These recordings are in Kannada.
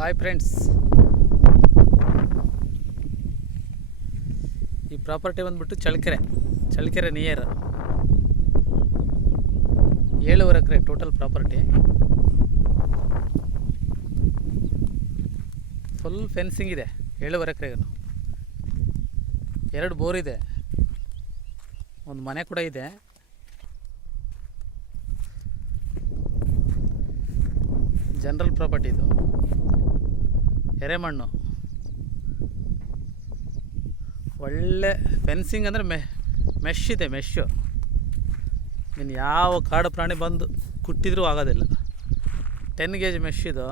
ಹಾಯ್ ಫ್ರೆಂಡ್ಸ್, ಈ ಪ್ರಾಪರ್ಟಿ ಬಂದ್ಬಿಟ್ಟು ಚಳ್ಳಕೆರೆ ನಿಯರ್ 7.5 ಎಕರೆ ಟೋಟಲ್ ಪ್ರಾಪರ್ಟಿ. ಫುಲ್ ಫೆನ್ಸಿಂಗ್ ಇದೆ. 7.5 ಎಕರೆಗೂ 2 ಬೋರ್ ಇದೆ, ಒಂದು ಮನೆ ಕೂಡ ಇದೆ. ಜನರಲ್ ಪ್ರಾಪರ್ಟಿ ಇದು. ಎರೆಮಣ್ಣು, ಒಳ್ಳೆ ಫೆನ್ಸಿಂಗ್ ಅಂದರೆ ಮೆಶ್ ಇದೆ. ಮೆಶ್ಶು ಇನ್ನು ಯಾವ ಕಾಡು ಪ್ರಾಣಿ ಬಂದು ಕುಟ್ಟಿದ್ರೂ ಆಗೋದಿಲ್ಲ. 10 ಗೇಜ್ ಮೆಶ್ ಇದು.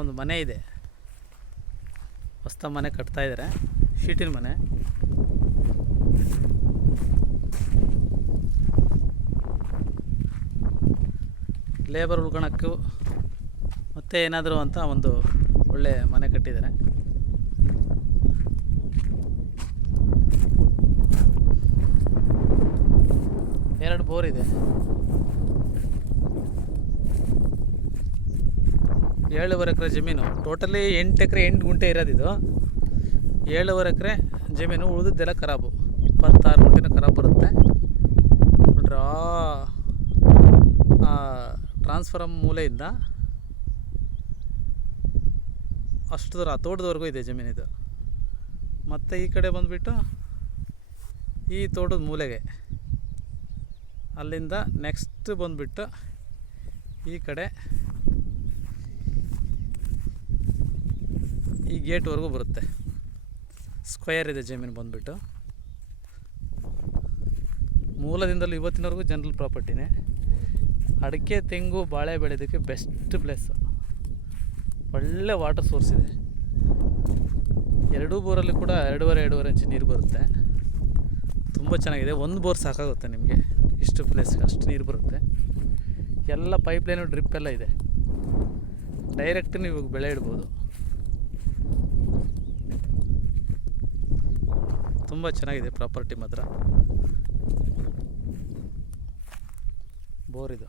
ಒಂದು ಮನೆ ಇದೆ, ಹೊಸ ಮನೆ ಕಟ್ತಾಯಿದ್ದಾರೆ, ಶೀಟಿನ ಮನೆ. ಲೇಬರ್ ಉಳ್ಕೊಳಕ್ಕೂ ಮತ್ತು ಏನಾದರೂ ಅಂತ ಒಂದು ಒಳ್ಳೆ ಮನೆ ಕಟ್ಟಿದ್ದಾರೆ. ಎರಡು ಬೋರ್ ಇದೆ. 7.5 ಎಕರೆ ಜಮೀನು. ಟೋಟಲಿ 8 ಎಕರೆ 8 ಗುಂಟೆ ಇರೋದಿದು. 7.5 ಎಕರೆ ಜಮೀನು. ಉಳಿದಿದ್ದೆಲ್ಲ ಖರಾಬು. 26 ಗುಂಟೆನೂ ಖರಾಬ್ ಬರುತ್ತೆ ನೋಡ್ರಿ. ಟ್ರಾನ್ಸ್ಫಾರಮ್ ಮೂಲೆಯಿಂದ ಅಷ್ಟು ದೂರ ತೋಟದವರೆಗೂ ಇದೆ ಜಮೀನಿದು. ಮತ್ತು ಈ ಕಡೆ ಬಂದುಬಿಟ್ಟು ಈ ತೋಟದ ಮೂಲೆಗೆ, ಅಲ್ಲಿಂದ ನೆಕ್ಸ್ಟ್ ಬಂದುಬಿಟ್ಟು ಈ ಕಡೆ ಈ ಗೇಟ್ವರೆಗೂ ಬರುತ್ತೆ. ಸ್ಕ್ವೇರ್ ಇದೆ ಜಮೀನು ಬಂದುಬಿಟ್ಟು. ಮೂಲದಿಂದಲೂ ಇವತ್ತಿನವರೆಗೂ ಜನರಲ್ ಪ್ರಾಪರ್ಟಿನೇ. ಅಡಿಕೆ, ತೆಂಗು, ಬಾಳೆ ಬೆಳೆಯೋದಕ್ಕೆ ಬೆಸ್ಟ್ ಪ್ಲೇಸು. ಒಳ್ಳೆ ವಾಟರ್ ಸೋರ್ಸ್ ಇದೆ. 2 ಬೋರಲ್ಲಿ ಕೂಡ 2.5 ಇಂಚು ನೀರು ಬರುತ್ತೆ. ತುಂಬ ಚೆನ್ನಾಗಿದೆ. 1 ಬೋರ್ ಸಾಕಾಗುತ್ತೆ ನಿಮಗೆ. ಇಷ್ಟು ಪ್ಲೇಸ್ಗೆ ಅಷ್ಟು ನೀರು ಬರುತ್ತೆ. ಎಲ್ಲ ಪೈಪ್ಲೈನು, ಡ್ರಿಪ್ ಎಲ್ಲ ಇದೆ. ಡೈರೆಕ್ಟ್ ನೀವು ಬೆಳೆ ಇಡ್ಬೋದು. ತುಂಬ ಚೆನ್ನಾಗಿದೆ ಪ್ರಾಪರ್ಟಿ ಮಾತ್ರ. ಬೋರ್ ಇದು.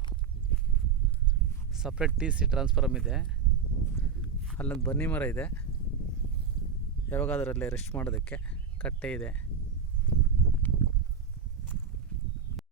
ಸಪ್ರೇಟ್ TC ಟ್ರಾನ್ಸ್ಫಾರಮ್ ಇದೆ. ಅಲ್ಲೊಂದು ಬನ್ನಿ ಮರ ಇದೆ, ಯಾವಾಗಾದ್ರಲ್ಲೇ ರೆಸ್ಟ್ ಮಾಡೋದಕ್ಕೆ. ಕಟ್ಟೆ ಇದೆ.